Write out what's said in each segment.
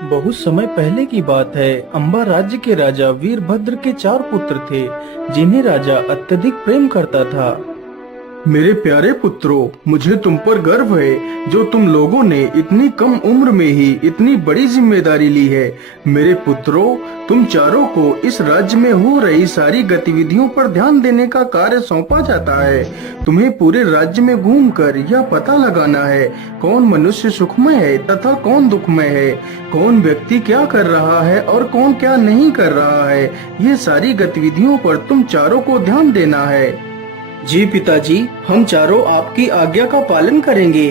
बहुत समय पहले की बात है। अंबा राज्य के राजा वीरभद्र के 4 पुत्र थे, जिन्हें राजा अत्यधिक प्रेम करता था। मेरे प्यारे पुत्रों, मुझे तुम पर गर्व है जो तुम लोगों ने इतनी कम उम्र में ही इतनी बड़ी जिम्मेदारी ली है। मेरे पुत्रों, तुम चारों को इस राज्य में हो रही सारी गतिविधियों पर ध्यान देने का कार्य सौंपा जाता है। तुम्हें पूरे राज्य में घूमकर यह पता लगाना है कौन मनुष्य सुखमय है तथा कौन दुखमय है, कौन व्यक्ति क्या कर रहा है और कौन क्या नहीं कर रहा है। ये सारी गतिविधियों पर तुम चारों को ध्यान देना है। जी पिताजी, हम चारों आपकी आज्ञा का पालन करेंगे।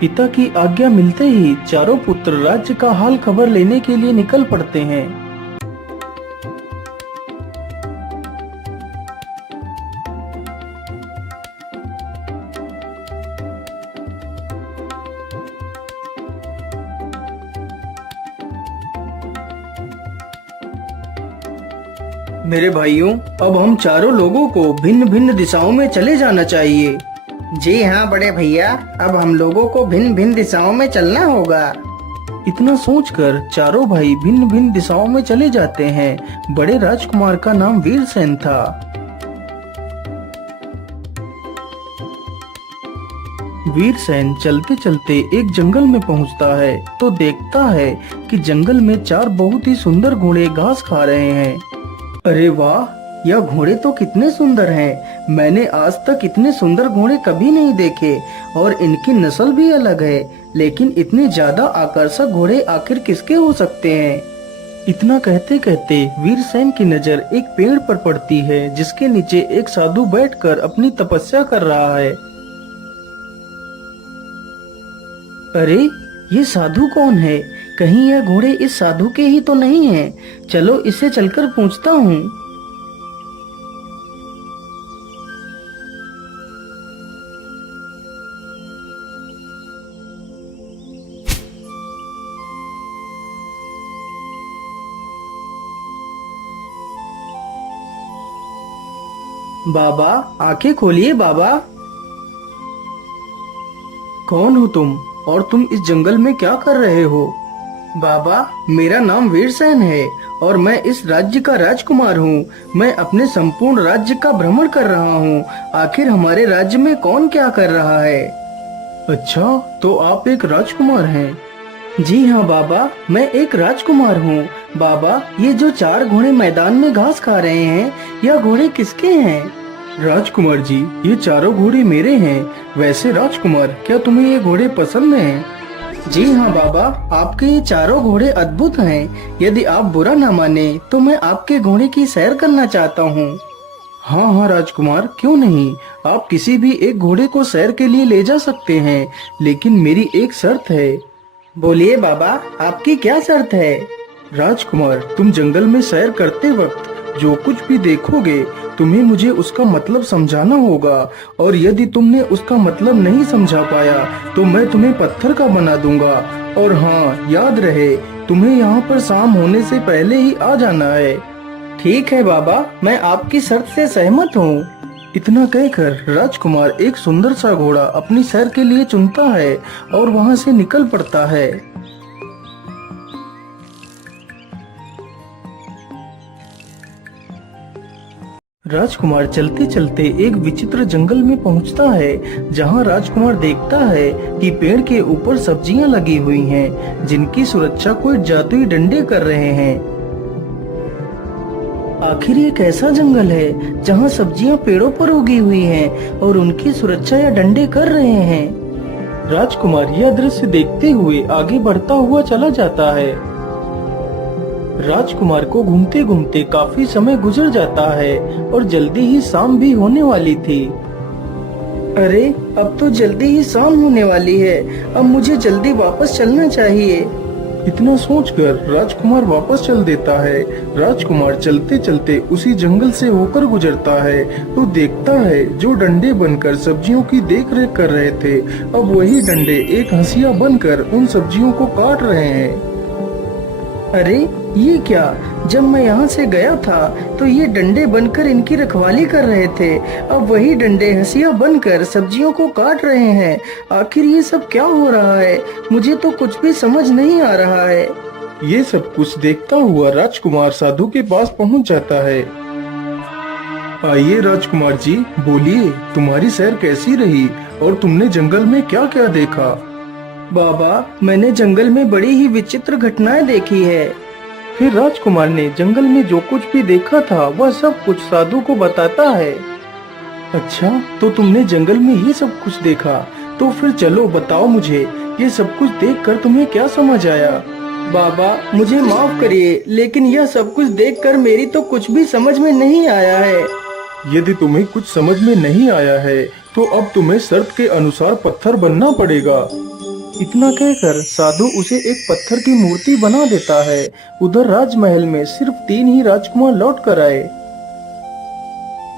पिता की आज्ञा मिलते ही चारों पुत्र राज्य का हाल खबर लेने के लिए निकल पड़ते हैं। मेरे भाइयों, अब हम चारों लोगों को भिन्न भिन्न दिशाओं में चले जाना चाहिए। जी हाँ बड़े भैया, अब हम लोगों को भिन्न भिन्न दिशाओं में चलना होगा। इतना सोचकर चारों भाई भिन्न भिन्न दिशाओं में चले जाते हैं। बड़े राजकुमार का नाम वीरसेन था। वीरसेन चलते चलते एक जंगल में पहुंचता है तो देखता है कि जंगल में 4 बहुत ही सुंदर घोड़े घास खा रहे हैं। अरे वाह, यह घोड़े तो कितने सुंदर हैं। मैंने आज तक इतने सुंदर घोड़े कभी नहीं देखे और इनकी नस्ल भी अलग है। लेकिन इतने ज्यादा आकर्षक घोड़े आखिर किसके हो सकते हैं? इतना कहते कहते वीरसेन की नजर एक पेड़ पर पड़ती है, जिसके नीचे एक साधु बैठकर अपनी तपस्या कर रहा है। अरे, ये साधु कौन है? कहीं यह घोड़े इस साधु के ही तो नहीं हैं? चलो इससे चलकर पूछता हूँ। बाबा, आंखें खोलिए बाबा। कौन हो तुम और तुम इस जंगल में क्या कर रहे हो? बाबा, मेरा नाम वीरसेन है और मैं इस राज्य का राजकुमार हूँ। मैं अपने संपूर्ण राज्य का भ्रमण कर रहा हूँ। आखिर हमारे राज्य में कौन क्या कर रहा है? अच्छा, तो आप एक राजकुमार हैं? जी हाँ बाबा, मैं एक राजकुमार हूँ। बाबा, ये जो 4 घोड़े मैदान में घास खा रहे हैं, यह घोड़े किसके हैं? राजकुमार जी, ये चारों घोड़े मेरे हैं। वैसे राजकुमार, क्या तुम्हें ये घोड़े पसंद हैं? जी हाँ बाबा, आपके ये चारों घोड़े अद्भुत हैं। यदि आप बुरा न माने तो मैं आपके घोड़े की सैर करना चाहता हूँ। हाँ हाँ राजकुमार, क्यों नहीं। आप किसी भी एक घोड़े को सैर के लिए ले जा सकते हैं, लेकिन मेरी एक शर्त है। बोलिए बाबा, आपकी क्या शर्त है? राजकुमार, तुम जंगल में सैर करते वक्त जो कुछ भी देखोगे, तुम्हें मुझे उसका मतलब समझाना होगा और यदि तुमने उसका मतलब नहीं समझा पाया तो मैं तुम्हें पत्थर का बना दूंगा। और हाँ, याद रहे, तुम्हें यहाँ पर शाम होने से पहले ही आ जाना है। ठीक है बाबा, मैं आपकी शर्त से सहमत हूँ। इतना कहकर राजकुमार एक सुंदर सा घोड़ा अपनी सैर के लिए चुनता है और वहाँ से निकल पड़ता है। राजकुमार चलते चलते एक विचित्र जंगल में पहुंचता है, जहां राजकुमार देखता है कि पेड़ के ऊपर सब्जियां लगी हुई हैं, जिनकी सुरक्षा कोई जादुई डंडे कर रहे हैं। आखिर ये कैसा जंगल है जहां सब्जियां पेड़ों पर उगी हुई हैं और उनकी सुरक्षा या डंडे कर रहे हैं? राजकुमार यह दृश्य देखते हुए आगे बढ़ता हुआ चला जाता है। राजकुमार को घूमते घूमते काफी समय गुजर जाता है और जल्दी ही शाम भी होने वाली थी। अरे, अब तो जल्दी ही शाम होने वाली है। अब मुझे जल्दी वापस चलना चाहिए। इतना सोचकर राजकुमार वापस चल देता है। राजकुमार चलते चलते उसी जंगल से होकर गुजरता है तो देखता है जो डंडे बनकर सब्जियों की देखरेख कर रहे थे, अब वही डंडे एक हंसिया बनकर उन सब्जियों को काट रहे हैं। अरे, ये क्या? जब मैं यहाँ से गया था तो ये डंडे बनकर इनकी रखवाली कर रहे थे, अब वही डंडे हंसिया बनकर सब्जियों को काट रहे हैं। आखिर ये सब क्या हो रहा है? मुझे तो कुछ भी समझ नहीं आ रहा है। ये सब कुछ देखता हुआ राजकुमार साधु के पास पहुंच जाता है। आइए राजकुमार जी, बोलिए, तुम्हारी सैर कैसी रही और तुमने जंगल में क्या क्या देखा? बाबा, मैंने जंगल में बड़ी ही विचित्र घटनाएं देखी है। फिर राजकुमार ने जंगल में जो कुछ भी देखा था वह सब कुछ साधु को बताता है। अच्छा, तो तुमने जंगल में ये सब कुछ देखा, तो फिर चलो बताओ मुझे, ये सब कुछ देखकर तुम्हें क्या समझ आया? बाबा, मुझे माफ करिए, लेकिन यह सब कुछ देखकर मेरी तो कुछ भी समझ में नहीं आया है। यदि तुम्हें कुछ समझ में नहीं आया है, तो अब तुम्हें शर्त के अनुसार पत्थर बनना पड़ेगा। इतना कहकर साधु उसे एक पत्थर की मूर्ति बना देता है। उधर राजमहल में सिर्फ 3 ही राजकुमार लौट कर आए।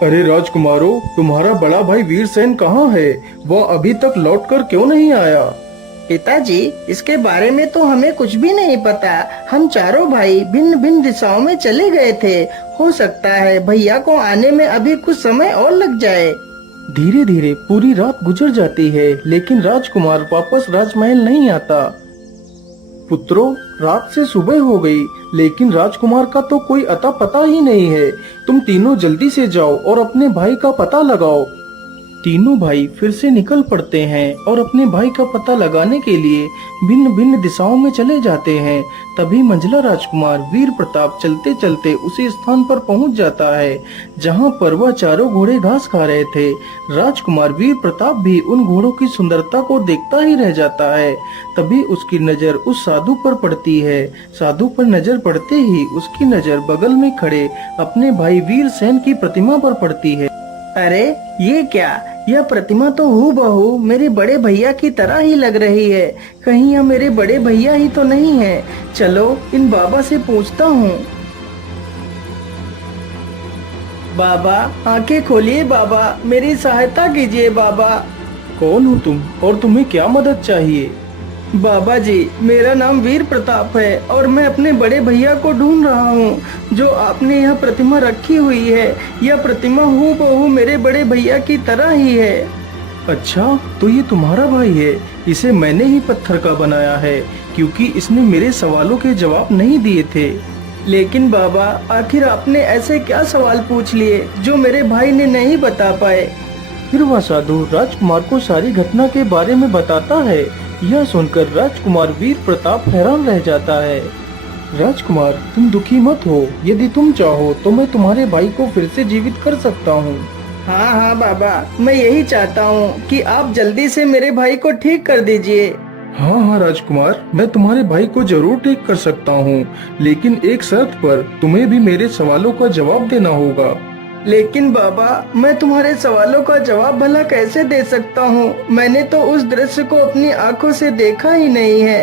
अरे राजकुमारों, तुम्हारा बड़ा भाई वीरसेन कहाँ है? वह अभी तक लौटकर क्यों नहीं आया? पिताजी, इसके बारे में तो हमें कुछ भी नहीं पता। हम चारों भाई भिन्न भिन्न दिशाओं में चले गए थे। हो सकता है भैया को आने में अभी कुछ समय और लग जाए। धीरे धीरे पूरी रात गुजर जाती है, लेकिन राजकुमार वापस राजमहल नहीं आता। पुत्रों, रात से सुबह हो गई, लेकिन राजकुमार का तो कोई अता पता ही नहीं है। तुम तीनों जल्दी से जाओ और अपने भाई का पता लगाओ। तीनों भाई फिर से निकल पड़ते हैं और अपने भाई का पता लगाने के लिए भिन्न भिन्न दिशाओं में चले जाते हैं। तभी मंझला राजकुमार वीर प्रताप चलते चलते उसी स्थान पर पहुंच जाता है जहां पर वह चारों घोड़े घास खा रहे थे। राजकुमार वीर प्रताप भी उन घोड़ों की सुंदरता को देखता ही रह जाता है। तभी उसकी नजर उस साधु पर पड़ती है। साधु पर नजर पड़ते ही उसकी नजर बगल में खड़े अपने भाई वीरसेन की प्रतिमा पर पड़ती है। अरे ये क्या? यह प्रतिमा तो हूबहू मेरे बड़े भैया की तरह ही लग रही है। कहीं यह मेरे बड़े भैया ही तो नहीं है? चलो इन बाबा से पूछता हूँ। बाबा, आंखें खोलिए बाबा, मेरी सहायता कीजिए बाबा। कौन हो तुम और तुम्हें क्या मदद चाहिए? बाबा जी, मेरा नाम वीर प्रताप है और मैं अपने बड़े भैया को ढूंढ रहा हूँ। जो आपने यह प्रतिमा रखी हुई है, यह प्रतिमा हूबहू मेरे बड़े भैया की तरह ही है। अच्छा, तो ये तुम्हारा भाई है। इसे मैंने ही पत्थर का बनाया है, क्योंकि इसने मेरे सवालों के जवाब नहीं दिए थे। लेकिन बाबा, आखिर आपने ऐसे क्या सवाल पूछ लिए जो मेरे भाई ने नहीं बता पाए? फिर वह साधु राजकुमार को सारी घटना के बारे में बताता है। यह सुनकर राजकुमार वीर प्रताप हैरान रह जाता है। राजकुमार, तुम दुखी मत हो। यदि तुम चाहो तो मैं तुम्हारे भाई को फिर से जीवित कर सकता हूँ। हाँ हाँ बाबा, मैं यही चाहता हूँ कि आप जल्दी से मेरे भाई को ठीक कर दीजिए। हाँ हाँ राजकुमार, मैं तुम्हारे भाई को जरूर ठीक कर सकता हूँ, लेकिन एक शर्त पर। तुम्हें भी मेरे सवालों का जवाब देना होगा। लेकिन बाबा, मैं तुम्हारे सवालों का जवाब भला कैसे दे सकता हूँ? मैंने तो उस दृश्य को अपनी आंखों से देखा ही नहीं है।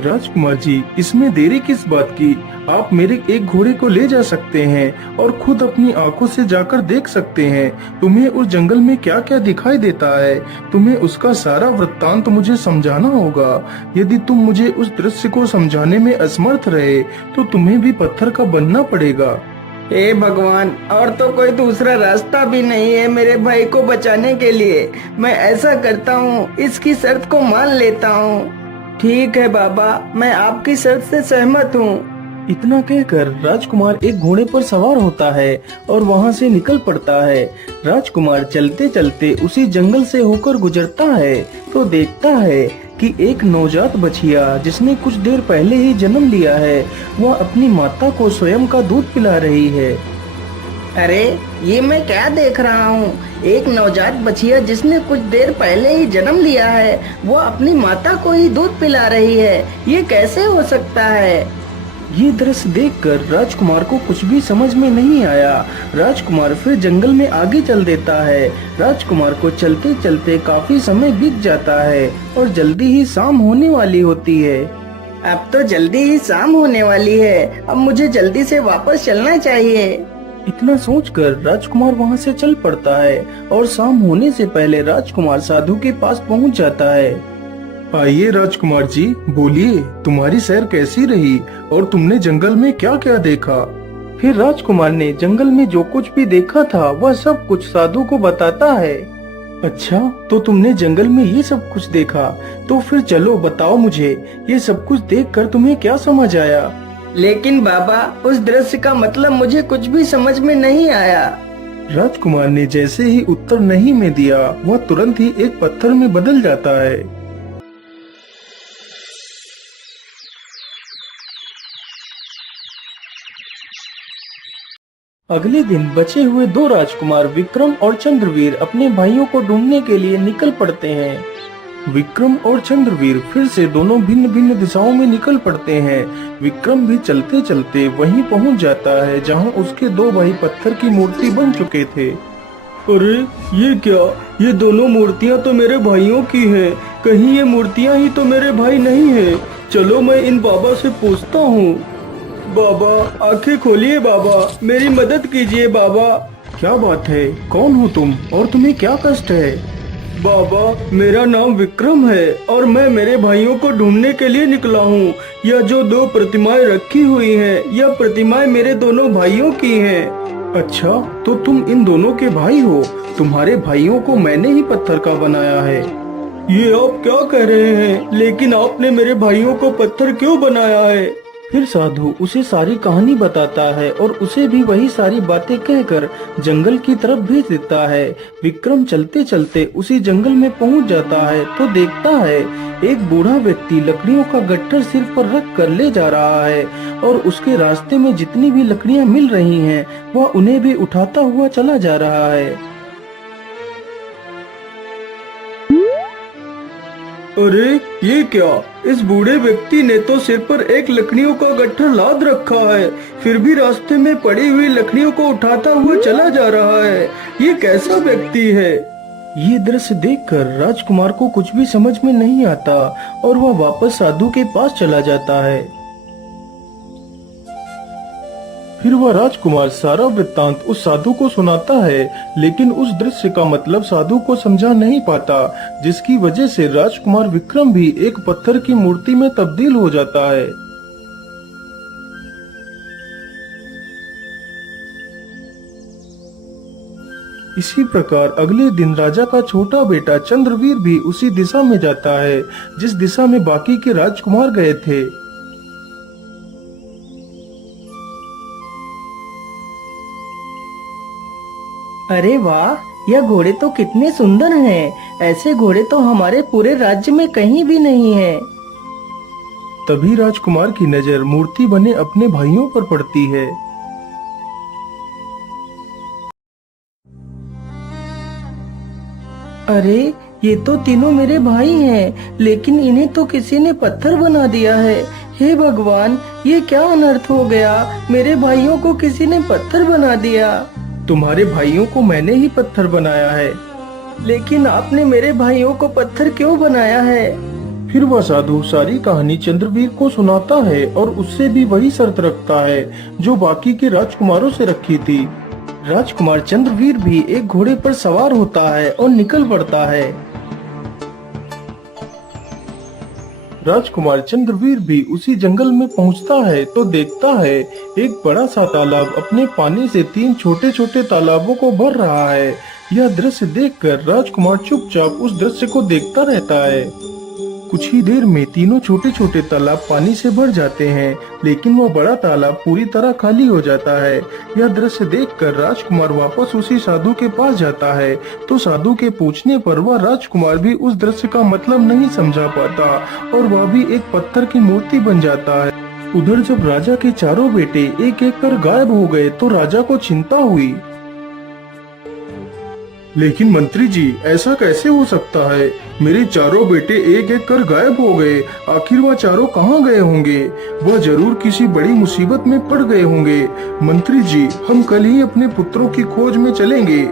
राजकुमार जी, इसमें देरी किस बात की? आप मेरे एक घोड़े को ले जा सकते हैं और खुद अपनी आंखों से जाकर देख सकते हैं। तुम्हें उस जंगल में क्या क्या दिखाई देता है, तुम्हें उसका सारा वृत्तांत मुझे समझाना होगा। यदि तुम मुझे उस दृश्य को समझाने में असमर्थ रहे, तो तुम्हें भी पत्थर का बनना पड़ेगा। हे भगवान, और तो कोई दूसरा रास्ता भी नहीं है मेरे भाई को बचाने के लिए। मैं ऐसा करता हूँ, इसकी शर्त को मान लेता हूँ। ठीक है बाबा, मैं आपकी शर्त से सहमत हूँ। इतना कहकर राजकुमार एक घोड़े पर सवार होता है और वहाँ से निकल पड़ता है। राजकुमार चलते चलते उसी जंगल से होकर गुजरता है तो देखता है कि एक नवजात बछिया जिसने कुछ देर पहले ही जन्म लिया है, वह अपनी माता को स्वयं का दूध पिला रही है। अरे ये मैं क्या देख रहा हूँ? एक नवजात बछिया जिसने कुछ देर पहले ही जन्म लिया है, वो अपनी माता को ही दूध पिला रही है। ये कैसे हो सकता है? ये दृश्य देखकर राजकुमार को कुछ भी समझ में नहीं आया। राजकुमार फिर जंगल में आगे चल देता है। राजकुमार को चलते चलते काफी समय बीत जाता है और जल्दी ही शाम होने वाली होती है। अब तो जल्दी ही शाम होने वाली है, अब मुझे जल्दी से वापस चलना चाहिए। इतना सोचकर राजकुमार वहाँ से चल पड़ता है और शाम होने से पहले राजकुमार साधु के पास पहुँच जाता है। आइए राजकुमार जी, बोलिए, तुम्हारी सैर कैसी रही और तुमने जंगल में क्या क्या देखा? फिर राजकुमार ने जंगल में जो कुछ भी देखा था वह सब कुछ साधु को बताता है। अच्छा, तो तुमने जंगल में ये सब कुछ देखा। तो फिर चलो बताओ मुझे, ये सब कुछ देखकर तुम्हें क्या समझ आया। लेकिन बाबा, उस दृश्य का मतलब मुझे कुछ भी समझ में नहीं आया। राजकुमार ने जैसे ही उत्तर नहीं में दिया, वह तुरंत ही एक पत्थर में बदल जाता है। अगले दिन बचे हुए दो राजकुमार विक्रम और चंद्रवीर अपने भाइयों को ढूंढने के लिए निकल पड़ते हैं। विक्रम और चंद्रवीर फिर से दोनों भिन्न भिन्न दिशाओं में निकल पड़ते हैं। विक्रम भी चलते चलते वहीं पहुंच जाता है जहां उसके दो भाई पत्थर की मूर्ति बन चुके थे। अरे ये क्या, ये दोनों मूर्तियां तो मेरे भाइयों की हैं। कहीं ये मूर्तियां ही तो मेरे भाई नहीं है। चलो मैं इन बाबा से पूछता हूँ। बाबा, आंखें खोलिए बाबा, मेरी मदद कीजिए बाबा। क्या बात है, कौन हो तुम और तुम्हें क्या कष्ट है? बाबा, मेरा नाम विक्रम है और मैं मेरे भाइयों को ढूंढने के लिए निकला हूँ। यह जो दो प्रतिमाएं रखी हुई हैं, यह प्रतिमाएं मेरे दोनों भाइयों की हैं। अच्छा, तो तुम इन दोनों के भाई हो। तुम्हारे भाइयों को मैंने ही पत्थर का बनाया है। ये आप क्या कह रहे हैं? लेकिन आपने मेरे भाइयों को पत्थर क्यों बनाया है? फिर साधु उसे सारी कहानी बताता है और उसे भी वही सारी बातें कहकर जंगल की तरफ भेज देता है। विक्रम चलते चलते उसी जंगल में पहुंच जाता है तो देखता है एक बूढ़ा व्यक्ति लकड़ियों का गट्ठर सिर पर रख कर ले जा रहा है और उसके रास्ते में जितनी भी लकड़ियां मिल रही हैं, वह उन्हें भी उठाता हुआ चला जा रहा है। अरे ये क्या, इस बूढ़े व्यक्ति ने तो सिर पर एक लकड़ियों का गट्ठर लाद रखा है, फिर भी रास्ते में पड़ी हुई लकड़ियों को उठाता हुआ चला जा रहा है। ये कैसा व्यक्ति है? ये दृश्य देखकर राजकुमार को कुछ भी समझ में नहीं आता और वह वापस साधु के पास चला जाता है। फिर वह राजकुमार सारा वृत्तांत उस साधु को सुनाता है, लेकिन उस दृश्य का मतलब साधु को समझा नहीं पाता, जिसकी वजह से राजकुमार विक्रम भी एक पत्थर की मूर्ति में तब्दील हो जाता है। इसी प्रकार अगले दिन राजा का छोटा बेटा चंद्रवीर भी उसी दिशा में जाता है जिस दिशा में बाकी के राजकुमार गए थे। अरे वाह, यह घोड़े तो कितने सुंदर हैं। ऐसे घोड़े तो हमारे पूरे राज्य में कहीं भी नहीं है। तभी राजकुमार की नजर मूर्ति बने अपने भाइयों पर पड़ती है। अरे ये तो तीनों मेरे भाई हैं, लेकिन इन्हें तो किसी ने पत्थर बना दिया है। हे भगवान, ये क्या अनर्थ हो गया। मेरे भाइयों को किसी ने पत्थर बना दिया। तुम्हारे भाइयों को मैंने ही पत्थर बनाया है। लेकिन आपने मेरे भाइयों को पत्थर क्यों बनाया है? फिर वह साधु सारी कहानी चंद्रवीर को सुनाता है और उससे भी वही शर्त रखता है जो बाकी के राजकुमारों से रखी थी। राजकुमार चंद्रवीर भी एक घोड़े पर सवार होता है और निकल पड़ता है। राजकुमार चंद्रवीर भी उसी जंगल में पहुंचता है तो देखता है एक बड़ा सा तालाब अपने पानी से तीन छोटे छोटे तालाबों को भर रहा है। यह दृश्य देखकर राजकुमार चुपचाप उस दृश्य को देखता रहता है। कुछ ही देर में तीनों छोटे छोटे तालाब पानी से भर जाते हैं, लेकिन वह बड़ा तालाब पूरी तरह खाली हो जाता है। यह दृश्य देखकर राजकुमार वापस उसी साधु के पास जाता है तो साधु के पूछने पर वह राजकुमार भी उस दृश्य का मतलब नहीं समझा पाता और वह भी एक पत्थर की मूर्ति बन जाता है। उधर जब राजा के चारों बेटे एक एक कर गायब हो गए तो राजा को चिंता हुई। लेकिन मंत्री जी, ऐसा कैसे हो सकता है? मेरे चारों बेटे एक एक कर गायब हो गए। आखिर वह चारों कहाँ गए होंगे? वह जरूर किसी बड़ी मुसीबत में पड़ गए होंगे। मंत्री जी, हम कल ही अपने पुत्रों की खोज में चलेंगे।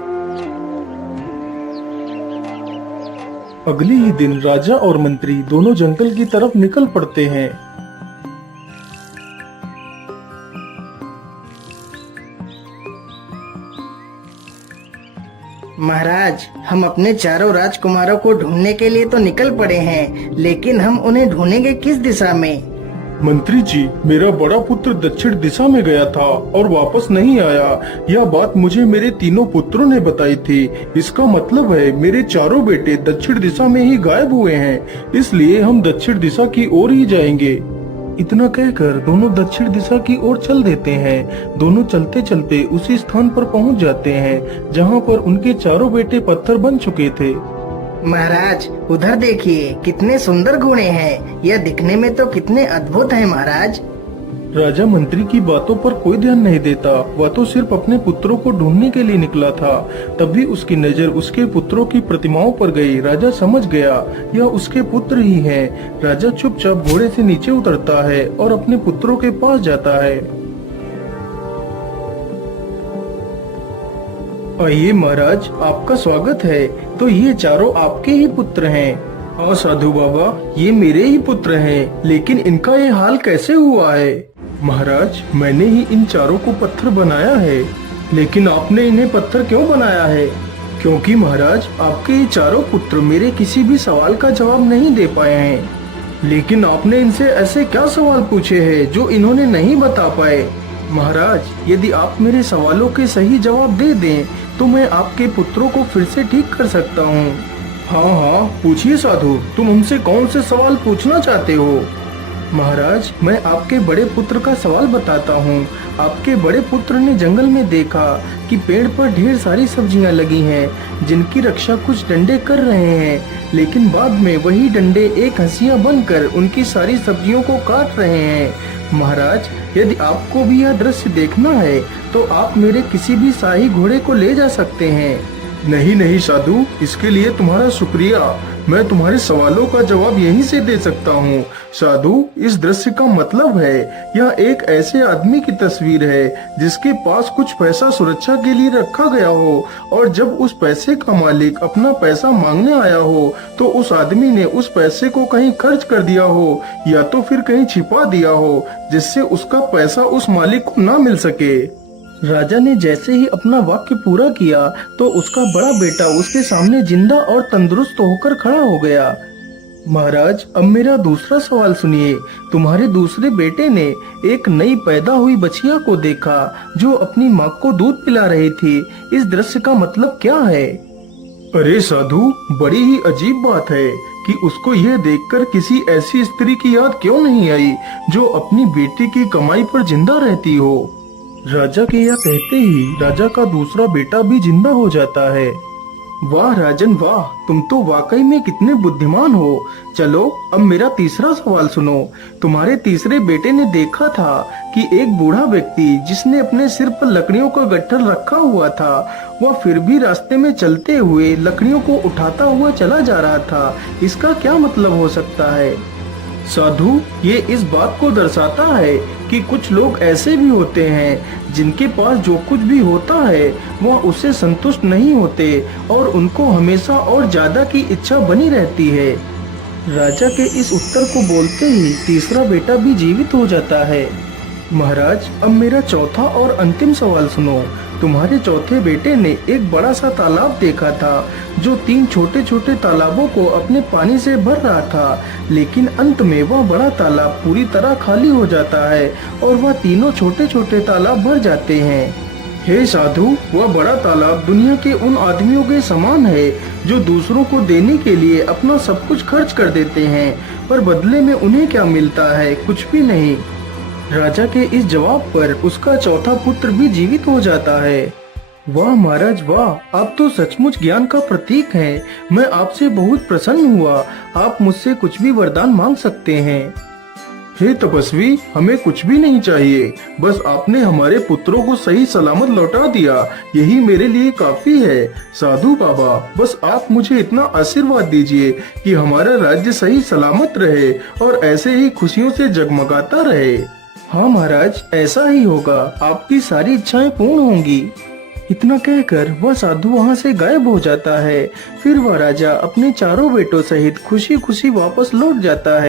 अगले ही दिन राजा और मंत्री दोनों जंगल की तरफ निकल पड़ते हैं। महाराज, हम अपने चारों राजकुमारों को ढूंढने के लिए तो निकल पड़े हैं, लेकिन हम उन्हें ढूंढेंगे किस दिशा में? मंत्री जी, मेरा बड़ा पुत्र दक्षिण दिशा में गया था और वापस नहीं आया। यह बात मुझे मेरे तीनों पुत्रों ने बताई थी। इसका मतलब है मेरे चारों बेटे दक्षिण दिशा में ही गायब हुए हैं, इसलिए हम दक्षिण दिशा की ओर ही जाएंगे। इतना कहकर दोनों दक्षिण दिशा की ओर चल देते हैं। दोनों चलते चलते उसी स्थान पर पहुंच जाते हैं जहां पर उनके चारों बेटे पत्थर बन चुके थे। महाराज, उधर देखिए, कितने सुंदर घोड़े हैं। यह दिखने में तो कितने अद्भुत हैं महाराज। राजा मंत्री की बातों पर कोई ध्यान नहीं देता। वह तो सिर्फ अपने पुत्रों को ढूंढने के लिए निकला था। तभी उसकी नजर उसके पुत्रों की प्रतिमाओं पर गई। राजा समझ गया यह उसके पुत्र ही हैं। राजा चुपचाप घोड़े से नीचे उतरता है और अपने पुत्रों के पास जाता है। आइए महाराज, आपका स्वागत है। तो ये चारों आपके ही पुत्र हैं? हाँ साधु बाबा, ये मेरे ही पुत्र हैं, लेकिन इनका ये हाल कैसे हुआ है? महाराज, मैंने ही इन चारों को पत्थर बनाया है। लेकिन आपने इन्हें पत्थर क्यों बनाया है? क्योंकि महाराज, आपके ये चारों पुत्र मेरे किसी भी सवाल का जवाब नहीं दे पाए हैं। लेकिन आपने इनसे ऐसे क्या सवाल पूछे हैं जो इन्होंने नहीं बता पाए? महाराज, यदि आप मेरे सवालों के सही जवाब दे दें तो मैं आपके पुत्रों को फिर से ठीक कर सकता हूँ। हाँ हाँ, पूछिए साधु, तुम हमसे कौन से सवाल पूछना चाहते हो? महाराज, मैं आपके बड़े पुत्र का सवाल बताता हूँ। आपके बड़े पुत्र ने जंगल में देखा कि पेड़ पर ढेर सारी सब्जियां लगी हैं, जिनकी रक्षा कुछ डंडे कर रहे हैं, लेकिन बाद में वही डंडे एक हंसिया बनकर उनकी सारी सब्जियों को काट रहे हैं। महाराज, यदि आपको भी यह दृश्य देखना है तो आप मेरे किसी भी शाही घोड़े को ले जा सकते हैं। नहीं नहीं साधु, इसके लिए तुम्हारा शुक्रिया। मैं तुम्हारे सवालों का जवाब यहीं से दे सकता हूँ। साधु, इस दृश्य का मतलब है यह एक ऐसे आदमी की तस्वीर है जिसके पास कुछ पैसा सुरक्षा के लिए रखा गया हो, और जब उस पैसे का मालिक अपना पैसा मांगने आया हो तो उस आदमी ने उस पैसे को कहीं खर्च कर दिया हो या तो फिर कहीं छिपा दिया हो, जिससे उसका पैसा उस मालिक को न मिल सके। राजा ने जैसे ही अपना वाक्य पूरा किया तो उसका बड़ा बेटा उसके सामने जिंदा और तंदुरुस्त होकर खड़ा हो गया। महाराज, अब मेरा दूसरा सवाल सुनिए। तुम्हारे दूसरे बेटे ने एक नई पैदा हुई बछिया को देखा जो अपनी माँ को दूध पिला रही थी। इस दृश्य का मतलब क्या है? अरे साधु, बड़ी ही अजीब बात है कि उसको यह देखकर किसी ऐसी स्त्री की याद क्यों नहीं आई जो अपनी बेटी की कमाई पर जिंदा रहती हो। राजा के यह कहते ही राजा का दूसरा बेटा भी जिंदा हो जाता है। वाह राजन वाह, तुम तो वाकई में कितने बुद्धिमान हो। चलो अब मेरा तीसरा सवाल सुनो। तुम्हारे तीसरे बेटे ने देखा था कि एक बूढ़ा व्यक्ति जिसने अपने सिर पर लकड़ियों का गट्ठर रखा हुआ था, वह फिर भी रास्ते में चलते हुए लकड़ियों को उठाता हुआ चला जा रहा था। इसका क्या मतलब हो सकता है? साधु, ये इस बात को दर्शाता है कि कुछ लोग ऐसे भी होते हैं जिनके पास जो कुछ भी होता है वह उससे संतुष्ट नहीं होते और उनको हमेशा और ज्यादा की इच्छा बनी रहती है। राजा के इस उत्तर को बोलते ही तीसरा बेटा भी जीवित हो जाता है। महाराज, अब मेरा चौथा और अंतिम सवाल सुनो। तुम्हारे चौथे बेटे ने एक बड़ा सा तालाब देखा था जो 3 छोटे छोटे तालाबों को अपने पानी से भर रहा था, लेकिन अंत में वह बड़ा तालाब पूरी तरह खाली हो जाता है और वह तीनों छोटे छोटे तालाब भर जाते हैं। हे साधु, वह बड़ा तालाब दुनिया के उन आदमियों के समान है जो दूसरों को देने के लिए अपना सब कुछ खर्च कर देते हैं, पर बदले में उन्हें क्या मिलता है? कुछ भी नहीं। राजा के इस जवाब पर उसका चौथा पुत्र भी जीवित हो जाता है। वाह महाराज वाह, आप तो सचमुच ज्ञान का प्रतीक हैं। मैं आपसे बहुत प्रसन्न हुआ। आप मुझसे कुछ भी वरदान मांग सकते हैं। हे तपस्वी, हमें कुछ भी नहीं चाहिए, बस आपने हमारे पुत्रों को सही सलामत लौटा दिया, यही मेरे लिए काफी है। साधु बाबा, बस आप मुझे इतना आशीर्वाद दीजिए कि हमारा राज्य सही सलामत रहे और ऐसे ही खुशियों से जगमगाता रहे। हाँ महाराज, ऐसा ही होगा। आपकी सारी इच्छाएं पूर्ण होंगी। इतना कहकर वह साधु वहाँ से गायब हो जाता है। फिर वह राजा अपने चारों बेटों सहित खुशी खुशी वापस लौट जाता है।